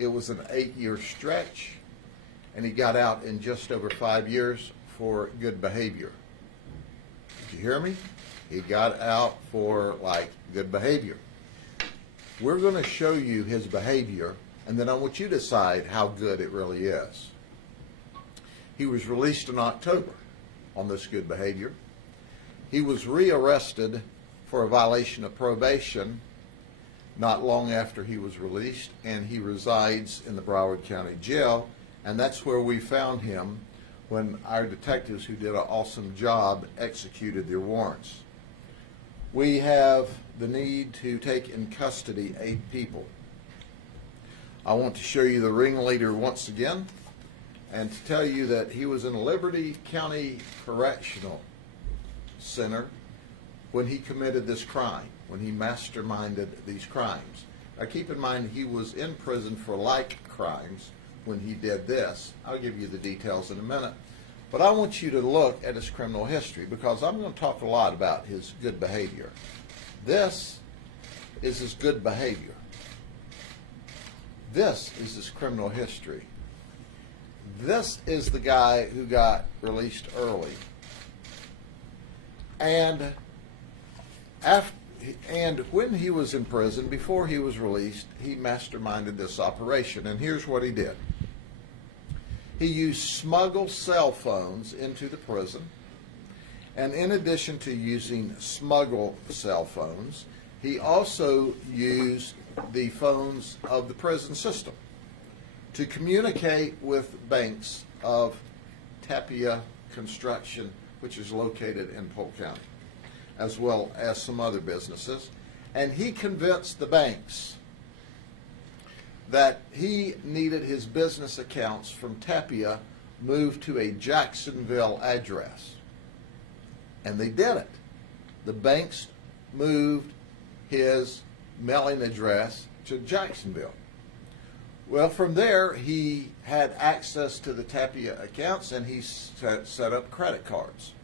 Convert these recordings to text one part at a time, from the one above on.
It was an 8-year stretch, and he got out in just over 5 years for good behavior. Did you hear me? He got out for, like, good behavior. We're going to show you his behavior, and then I want you to decide how good it really is. He was released in October on this good behavior. He was rearrested for a violation of probation not long after he was released, and he resides in the Broward County Jail, and that's where we found him when our detectives, who did an awesome job, executed their warrants. We have the need to take in custody 8 people. I want to show you the ringleader once again and to tell you that he was in Liberty County Correctional Center when he committed this crime, when he masterminded these crimes. Now keep in mind, he was in prison for like crimes when he did this. I'll give you the details in a minute. But I want you to look at his criminal history, because I'm going to talk a lot about his good behavior. This is his good behavior. This is his criminal history. This is the guy who got released early. And when he was in prison, before he was released, he masterminded this operation. And here's what he did. He used smuggled cell phones into the prison. And in addition to using smuggled cell phones, he also used the phones of the prison system to communicate with banks of Tapia Construction, which is located in Polk County, as well as some other businesses. And he convinced the banks that he needed his business accounts from Tapia moved to a Jacksonville address. And they did it. The banks moved his mailing address to Jacksonville. Well, from there, he had access to the Tapia accounts, and he set up credit cards.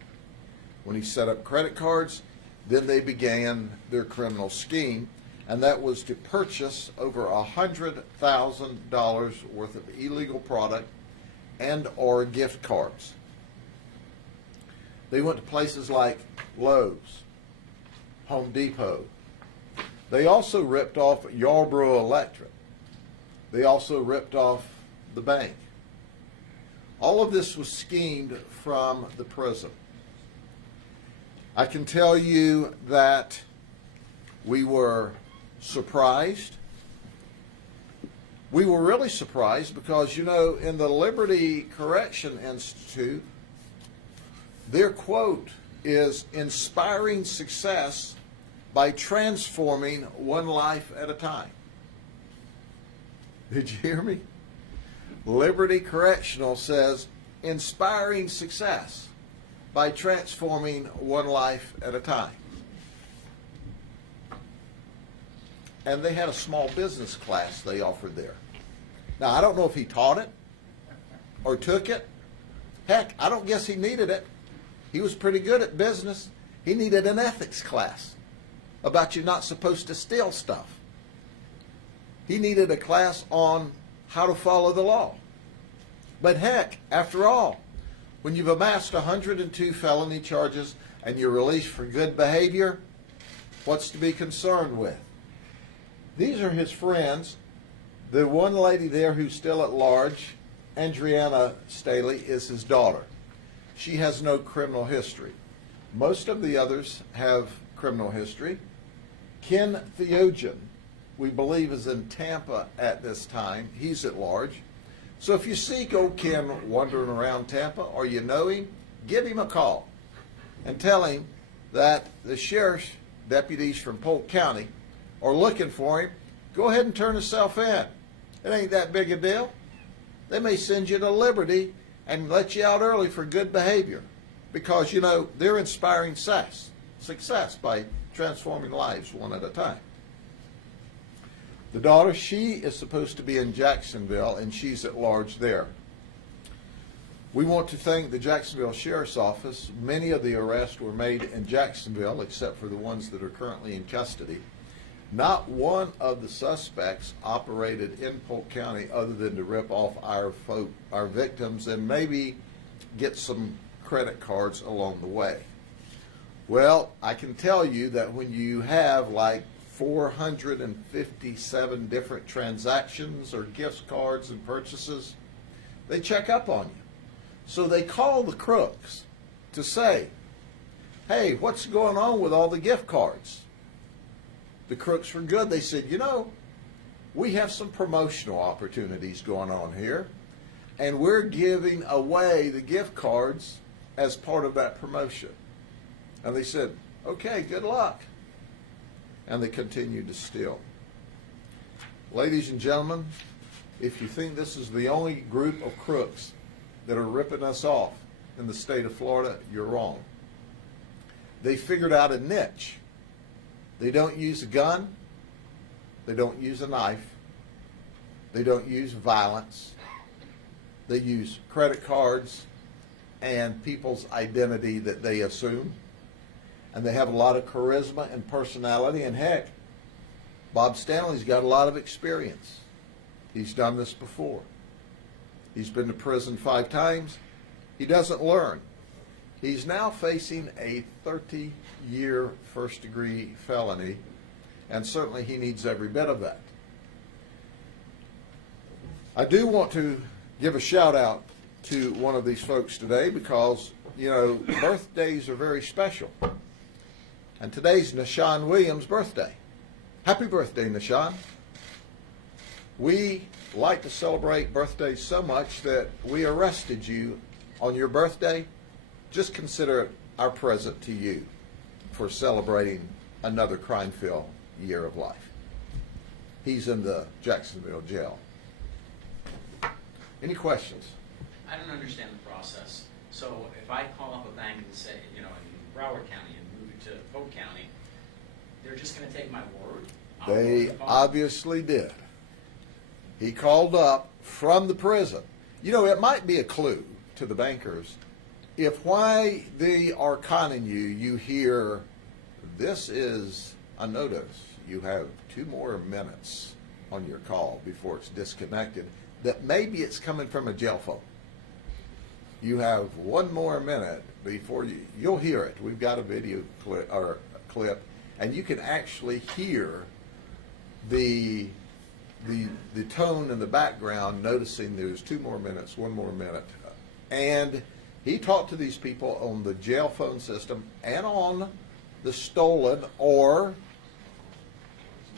When he set up credit cards, then they began their criminal scheme, and that was to purchase over $100,000 worth of illegal product and or gift cards. They went to places like Lowe's, Home Depot. They also ripped off Yarborough Electric. They also ripped off the bank. All of this was schemed from the prison. I can tell you that we were surprised. We were really surprised because, you know, in the Liberty Correction Institute, their quote is inspiring success by transforming one life at a time. Did you hear me? Liberty Correctional says inspiring success by transforming one life at a time. And they had a small business class they offered there. Now, I don't know if he taught it or took it. Heck, I don't guess he needed it. He was pretty good at business. He needed an ethics class about you're not supposed to steal stuff. He needed a class on how to follow the law. But heck, after all, when you've amassed 102 felony charges and you're released for good behavior, what's to be concerned with? These are his friends. The one lady there who's still at large, Bobby Staley, is his daughter. She has no criminal history. Most of the others have criminal history. Ken Theogen, we believe, is in Tampa at this time. He's at large. So if you see old Ken wandering around Tampa or you know him, give him a call and tell him that the sheriff's deputies from Polk County are looking for him. Go ahead and turn yourself in. It ain't that big a deal. They may send you to Liberty and let you out early for good behavior because, you know, they're inspiring success by transforming lives one at a time. The daughter, she is supposed to be in Jacksonville, and she's at large there. We want to thank the Jacksonville Sheriff's Office. Many of the arrests were made in Jacksonville, except for the ones that are currently in custody. Not one of the suspects operated in Polk County other than to rip off our victims and maybe get some credit cards along the way. Well, I can tell you that when you have like 457 different transactions or gift cards and purchases, they check up on you. So they call the crooks to say, hey, what's going on with all the gift cards? The crooks were good. They said, you know, we have some promotional opportunities going on here, and we're giving away the gift cards as part of that promotion. And they said, okay, good luck. And they continued to steal. Ladies and gentlemen, if you think this is the only group of crooks that are ripping us off in the state of Florida, you're wrong. They figured out a niche. They don't use a gun. They don't use a knife. They don't use violence. They use credit cards and people's identity that they assume. And they have a lot of charisma and personality. And heck, Bob Stanley's got a lot of experience. He's done this before. He's been to prison 5 times. He doesn't learn. He's now facing a 30-year first-degree felony, and certainly he needs every bit of that. I do want to give a shout-out to one of these folks today because, you know, birthdays are very special. And today's Nashawn Williams' birthday. Happy birthday, Nashawn. We like to celebrate birthdays so much that we arrested you on your birthday. Just consider it our present to you for celebrating another crime-filled year of life. He's in the Jacksonville jail. Any questions? I don't understand the process. So if I call up a bank and say, you know, in Broward County and move it to Polk County, they're just going to take my word? They obviously did. He called up from the prison. You know, it might be a clue to the bankers. If why they are conning you, you hear, this is a notice. You have 2 more minutes on your call before it's disconnected, that maybe it's coming from a jail phone. You have 1 more minute before you'll hear it. We've got a video clip, and you can actually hear the tone in the background, noticing there's 2 more minutes, 1 more minute. And he talked to these people on the jail phone system and on the stolen or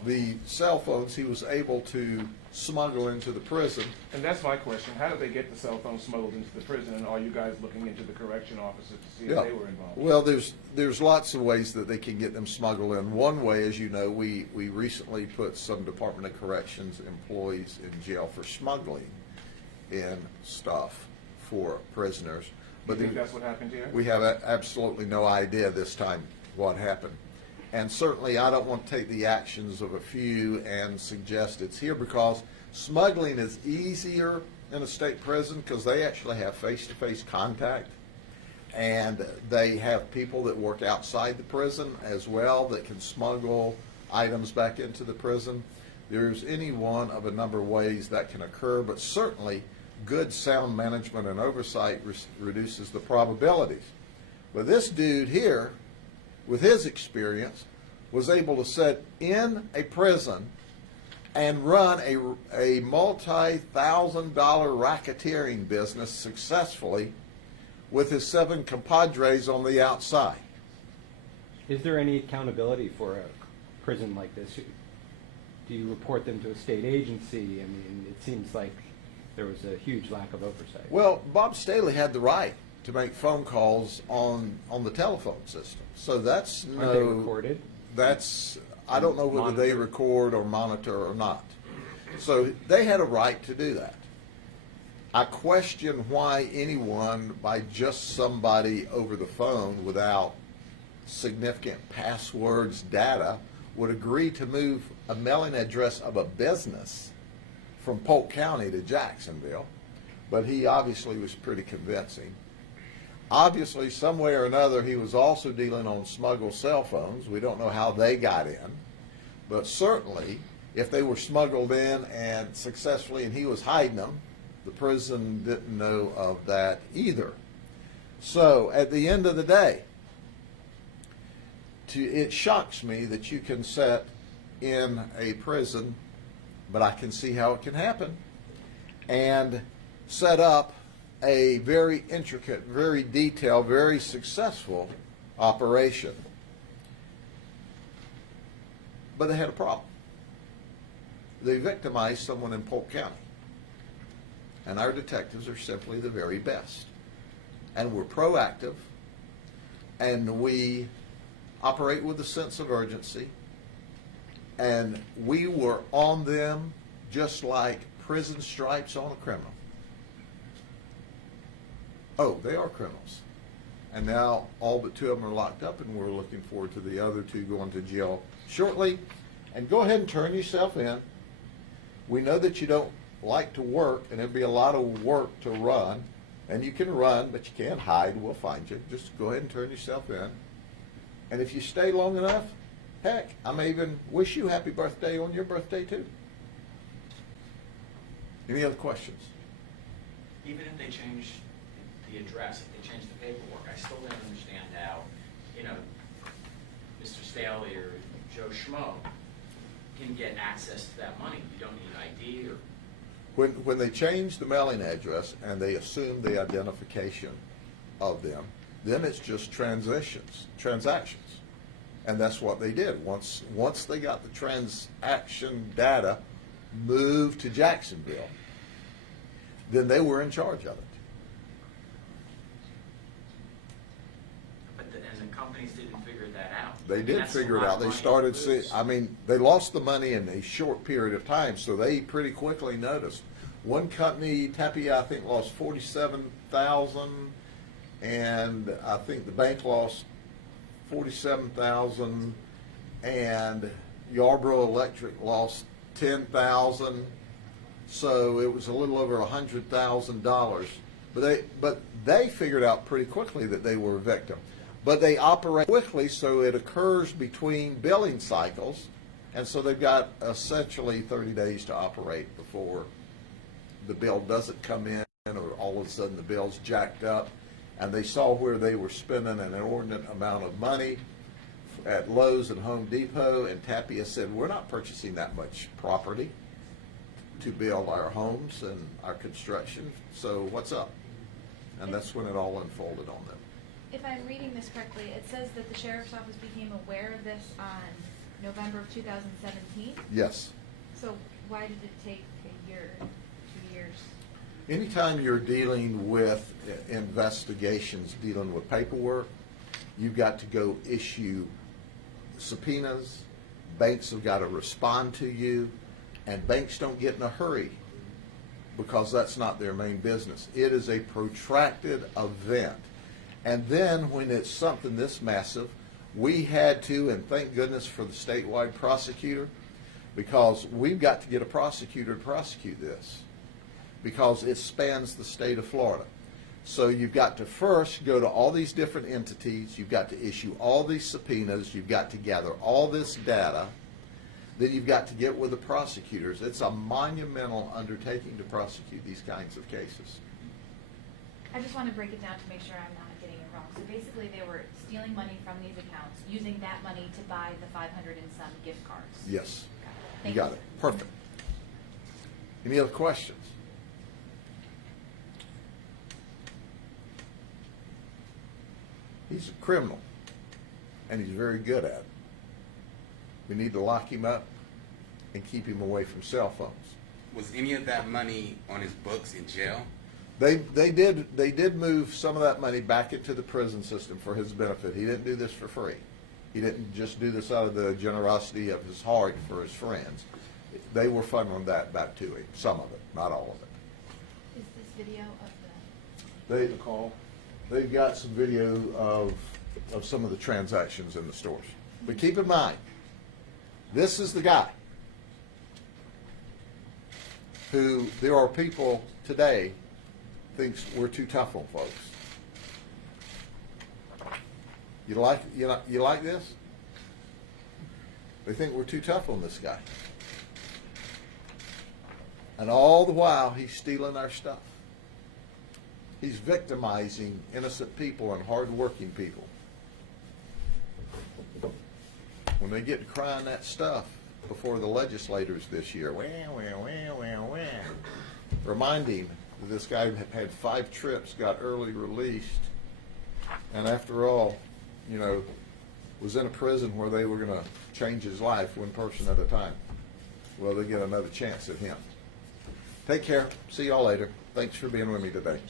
the cell phones he was able to smuggle into the prison. And that's my question. How did they get the cell phone smuggled into the prison, and are you guys looking into the correction officers to see if they were involved? Well, there's lots of ways that they can get them smuggled in. One way, as you know, we recently put some Department of Corrections employees in jail for smuggling in stuff for prisoners. Do you think that's what happened here? We have absolutely no idea this time what happened. And certainly I don't want to take the actions of a few and suggest it's here, because smuggling is easier in a state prison because they actually have face-to-face contact, and they have people that work outside the prison as well that can smuggle items back into the prison. There's any one of a number of ways that can occur, but certainly good sound management and oversight reduces the probabilities. But this dude here, with his experience, was able to sit in a prison and run a multi-thousand-dollar racketeering business successfully with his 7 compadres on the outside. Is there any accountability for a prison like this? Do you report them to a state agency? I mean, it seems like there was a huge lack of oversight. Well, Bob Staley had the right to make phone calls on the telephone system. So that's Aren't they recorded? That's, I don't know whether they record or monitor or not. So they had a right to do that. I question why anyone, by just somebody over the phone without significant passwords, data, would agree to move a mailing address of a business from Polk County to Jacksonville. But he obviously was pretty convincing. Obviously, some way or another, he was also dealing on smuggled cell phones. We don't know how they got in. But certainly, if they were smuggled in and successfully and he was hiding them, the prison didn't know of that either. So at the end of the day, it shocks me that you can set in a prison, but I can see how it can happen, and set up a very intricate, very detailed, very successful operation. But they had a problem. They victimized someone in Polk County. And our detectives are simply the very best. And we're proactive, and we operate with a sense of urgency, and we were on them just like prison stripes on a criminal. Oh, they are criminals. And now all but 2 of them are locked up, and we're looking forward to the other 2 going to jail shortly. And go ahead and turn yourself in. We know that you don't like to work, and it'd be a lot of work to run. And you can run, but you can't hide. We'll find you. Just go ahead and turn yourself in. And if you stay long enough, heck, I may even wish you happy birthday on your birthday too. Any other questions? Even if they change the address, if they change the paperwork, I still don't understand how, Mr. Staley or Joe Schmo can get access to that money. You don't need ID or... When they change the mailing address and they assume the identification of them, then it's just transactions. And that's what they did. Once they got the transaction data moved to Jacksonville, then they were in charge of it. And the companies didn't figure that out. They did That's figure a it lot out. of They money started to seeing, lose. they lost the money in a short period of time, so they pretty quickly noticed. One company, Tapia, I think, lost $47,000, and I think the bank lost $47,000, and Yarborough Electric lost $10,000. So it was a little over $100,000. But they figured out pretty quickly that they were a victim. But they operate quickly, so it occurs between billing cycles, and so they've got essentially 30 days to operate before the bill doesn't come in, or all of a sudden the bill's jacked up. And they saw where they were spending an inordinate amount of money at Lowe's and Home Depot, and Tapia said, we're not purchasing that much property to build our homes and our construction, so what's up? And that's when it all unfolded on them. If I'm reading this correctly, it says that the sheriff's office became aware of this on November of 2017. Yes. So why did it take a year, 2 years? Anytime you're dealing with investigations, dealing with paperwork, you've got to go issue subpoenas. Banks have got to respond to you, and banks don't get in a hurry because that's not their main business. It is a protracted event. And then when it's something this massive, we had to, and thank goodness for the statewide prosecutor, because we've got to get a prosecutor to prosecute this, because it spans the state of Florida. So you've got to first go to all these different entities, you've got to issue all these subpoenas, you've got to gather all this data, then you've got to get with the prosecutors. It's a monumental undertaking to prosecute these kinds of cases. I just want to break it down to make sure I'm not getting it wrong. So basically they were stealing money from these accounts, using that money to buy the 500 and some gift cards. Yes. Thank You got it. Perfect. Any other questions? He's a criminal, and he's very good at it. We need to lock him up and keep him away from cell phones. Was any of that money on his books in jail? They did move some of that money back into the prison system for his benefit. He didn't do this for free. He didn't just do this out of the generosity of his heart for his friends. They were funneling that back to him, some of it, not all of it. Is this video of the... They've got some video of some of the transactions in the stores. But keep in mind, this is the guy who, there are people today thinks we're too tough on folks. You like this? They think we're too tough on this guy. And all the while, he's stealing our stuff. He's victimizing innocent people and hard-working people. When they get to crying that stuff before the legislators this year, wah, wah, wah, wah, wah, reminding that this guy had 5 trips, got early released, and after all, you know, was in a prison where they were going to change his life one person at a time. Well, they get another chance at him. Take care. See y'all later. Thanks for being with me today.